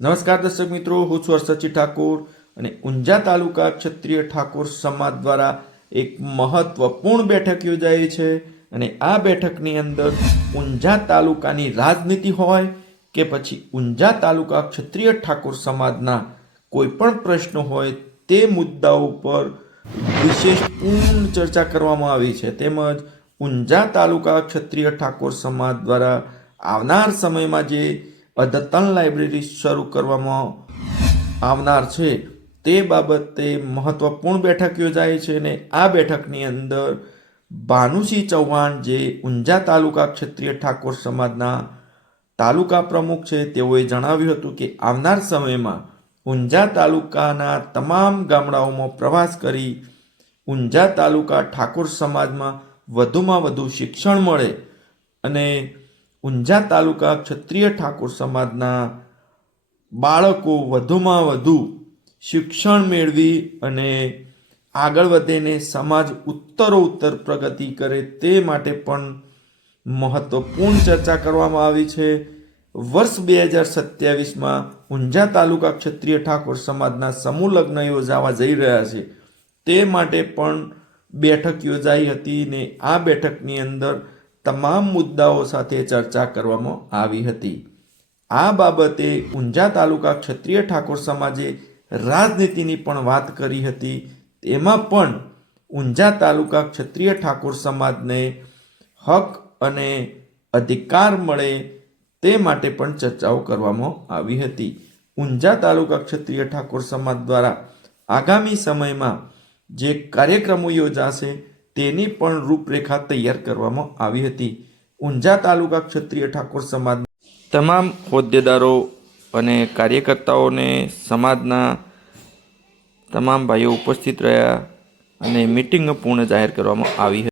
નમસ્કાર દર્શક મિત્રો, હું છું હર્ષદજી ઠાકોર અને ઊંઝા તાલુકા ક્ષત્રિય ઠાકોર સમાજ દ્વારા એક મહત્વપૂર્ણ બેઠક યોજાઈ છે અને આ બેઠકની અંદર ઊંઝા તાલુકાની રાજનીતિ હોય કે પછી ઊંઝા તાલુકા ક્ષત્રિય ઠાકોર સમાજના કોઈ પણ પ્રશ્નો હોય તે મુદ્દાઓ ઉપર વિશેષ પૂર્ણ ચર્ચા કરવામાં આવી છે. તેમજ ઊંઝા તાલુકા ક્ષત્રિય ઠાકોર સમાજ દ્વારા આવનાર સમયમાં જે અદ્યતન લાઇબ્રેરી શરૂ કરવામાં આવનાર છે તે બાબતે મહત્વપૂર્ણ બેઠક યોજાઈ છે અને આ બેઠકની અંદર ભાનુસિંહ ચૌહાણ જે ઊંઝા તાલુકા ક્ષત્રિય ઠાકોર સમાજના તાલુકા પ્રમુખ છે તેઓએ જણાવ્યું હતું કે આવનાર સમયમાં ઊંઝા તાલુકાના તમામ ગામડાઓમાં પ્રવાસ કરી ઊંઝા તાલુકા ઠાકોર સમાજમાં વધુમાં વધુ શિક્ષણ મળે અને ઊંઝા તાલુકા ક્ષત્રિય ઠાકોર સમાજના બાળકો વધુમાં વધુ શિક્ષણ મેળવી અને આગળ વધીને સમાજ ઉત્તરોત્તર પ્રગતિ કરે તે માટે પણ મહત્વપૂર્ણ ચર્ચા કરવામાં આવી છે. વર્ષ 2027માં ઊંઝા તાલુકા ક્ષત્રિય ઠાકોર સમાજના સમૂહ લગ્ન યોજાવા જઈ રહ્યા છે તે માટે પણ બેઠક યોજાઈ હતી ને આ બેઠકની અંદર તમામ મુદ્દાઓ સાથે ચર્ચા કરવામાં આવી હતી. આ બાબતે ઊંઝા તાલુકા ક્ષત્રિય ઠાકોર સમાજે રાજનીતિની પણ વાત કરી હતી. તેમાં પણ ઊંઝા તાલુકા ક્ષત્રિય ઠાકોર સમાજને હક અને અધિકાર મળે તે માટે પણ ચર્ચાઓ કરવામાં આવી હતી. ઊંઝા તાલુકા ક્ષત્રિય ઠાકોર સમાજ દ્વારા આગામી સમયમાં જે કાર્યક્રમો યોજાશે તેની પણ રૂપરેખા તૈયાર કરવામાં આવી હતી. ઊંઝા તાલુકા ક્ષત્રિય ઠાકોર સમાજ તમામ હોદ્દેદારો અને કાર્યકર્તાઓને સમાજના તમામ ભાઈઓ ઉપસ્થિત રહ્યા અને મિટિંગ પૂર્ણ જાહેર કરવામાં આવી હતી.